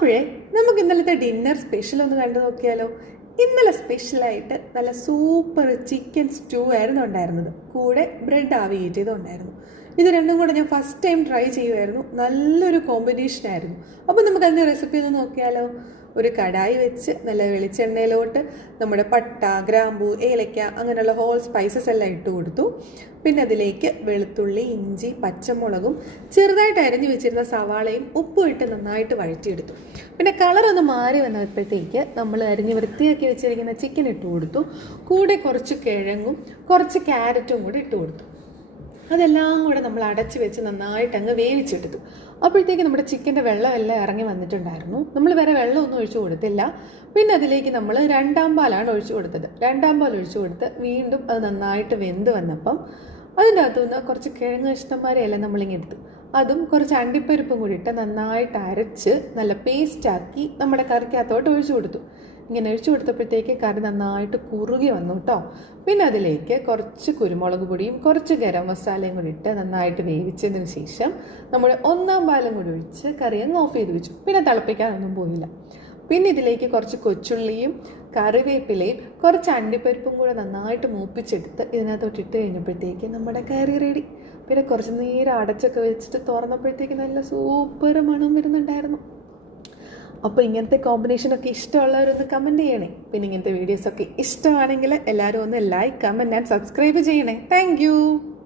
അപ്പോഴേ നമുക്ക് ഇന്നലത്തെ ഡിന്നർ സ്പെഷ്യൽ ഒന്ന് കണ്ടു നോക്കിയാലോ. ഇന്നലെ സ്പെഷ്യലായിട്ട് നല്ല സൂപ്പർ ചിക്കൻ സ്റ്റൂ ആയിരുന്നു ഉണ്ടായിരുന്നത്. കൂടെ ബ്രെഡ് ആവി ചെയ്തതുണ്ടായിരുന്നു. ഇത് രണ്ടും കൂടെ ഞാൻ ഫസ്റ്റ് ടൈം ട്രൈ ചെയ്യുമായിരുന്നു. നല്ലൊരു കോമ്പിനേഷൻ ആയിരുന്നു. അപ്പോൾ നമുക്ക് അതിൻ്റെ റെസിപ്പി ഒന്ന് നോക്കിയാലോ. ഒരു കടായി വെച്ച് നല്ല വെളിച്ചെണ്ണയിലോട്ട് നമ്മുടെ പട്ട, ഗ്രാമ്പൂ, ഏലക്ക അങ്ങനെയുള്ള ഹോൾ സ്പൈസസ് എല്ലാം ഇട്ട് കൊടുത്തു. പിന്നെ അതിലേക്ക് വെളുത്തുള്ളി, ഇഞ്ചി, പച്ചമുളകും ചെറുതായിട്ട് അരിഞ്ഞു വെച്ചിരുന്ന സവാളയും ഉപ്പും ഇട്ട് നന്നായിട്ട് വഴറ്റിയെടുത്തു. പിന്നെ കളറൊന്ന് മാറി വന്നപ്പോഴത്തേക്ക് നമ്മൾ അരിഞ്ഞ് വൃത്തിയാക്കി വെച്ചിരിക്കുന്ന ചിക്കൻ ഇട്ട് കൊടുത്തു. കൂടെ കുറച്ച് കിഴങ്ങും കുറച്ച് ക്യാരറ്റും കൂടി ഇട്ട് കൊടുത്തു. അതെല്ലാം കൂടെ നമ്മൾ അടച്ച് വെച്ച് നന്നായിട്ട് അങ്ങ് വേവിച്ചെടുത്തു. അപ്പോഴത്തേക്ക് നമ്മുടെ ചിക്കൻ്റെ വെള്ളമെല്ലാം ഇറങ്ങി വന്നിട്ടുണ്ടായിരുന്നു. നമ്മൾ വേറെ വെള്ളമൊന്നും ഒഴിച്ചു കൊടുത്തില്ല. പിന്നെ അതിലേക്ക് നമ്മൾ രണ്ടാം പാലാണ് ഒഴിച്ചു കൊടുത്തത്. രണ്ടാം പാൽ ഒഴിച്ചു കൊടുത്ത് വീണ്ടും അത് നന്നായിട്ട് വെന്ത് വന്നപ്പം അതിൻ്റെ അകത്തുനിന്ന് കുറച്ച് കിഴങ്ങ് ഇഷ്ടംമാരെയെല്ലാം നമ്മളിങ്ങനെ എടുത്തു. അതും കുറച്ച് അണ്ടിപ്പരിപ്പും കൂടി ഇട്ട് നന്നായിട്ട് അരച്ച് നല്ല പേസ്റ്റാക്കി നമ്മുടെ കറിക്കകത്തോട്ട് ഒഴിച്ചു കൊടുത്തു. ഇങ്ങനെ ഒഴിച്ചു കൊടുത്തപ്പോഴത്തേക്ക് കറി നന്നായിട്ട് കുറുകി വന്നു കേട്ടോ. പിന്നെ അതിലേക്ക് കുറച്ച് കുരുമുളക് പൊടിയും കുറച്ച് ഗരം മസാലയും കൂടി ഇട്ട് നന്നായിട്ട് വേവിച്ചതിന് ശേഷം നമ്മൾ ഒന്നാം പാലും കൂടി ഒഴിച്ച് കറി അങ്ങ് ഓഫ് ചെയ്ത് വെച്ചു. പിന്നെ തിളപ്പിക്കാനൊന്നും പോയില്ല. പിന്നെ ഇതിലേക്ക് കുറച്ച് കൊച്ചുള്ളിയും കറിവേപ്പിലയും കുറച്ച് അണ്ടിപ്പരിപ്പും കൂടെ നന്നായിട്ട് മൂപ്പിച്ചെടുത്ത് ഇതിനകത്തോട്ട് ഇട്ട് കഴിഞ്ഞപ്പോഴത്തേക്ക് നമ്മുടെ കറി റെഡി. പിന്നെ കുറച്ച് നേരം അടച്ചൊക്കെ വെച്ചിട്ട് തുറന്നപ്പോഴത്തേക്ക് നല്ല സൂപ്പർ മണം വരുന്നുണ്ടായിരുന്നു. അപ്പോൾ ഇങ്ങനത്തെ കോമ്പിനേഷനൊക്കെ ഇഷ്ടമുള്ളവരൊന്ന് കമൻറ്റ് ചെയ്യണേ. പിന്നെ ഇങ്ങനത്തെ വീഡിയോസൊക്കെ ഇഷ്ടമാണെങ്കിൽ എല്ലാവരും ഒന്ന് ലൈക്ക്, കമൻറ്റ് ആൻഡ് സബ്സ്ക്രൈബ് ചെയ്യണേ. താങ്ക്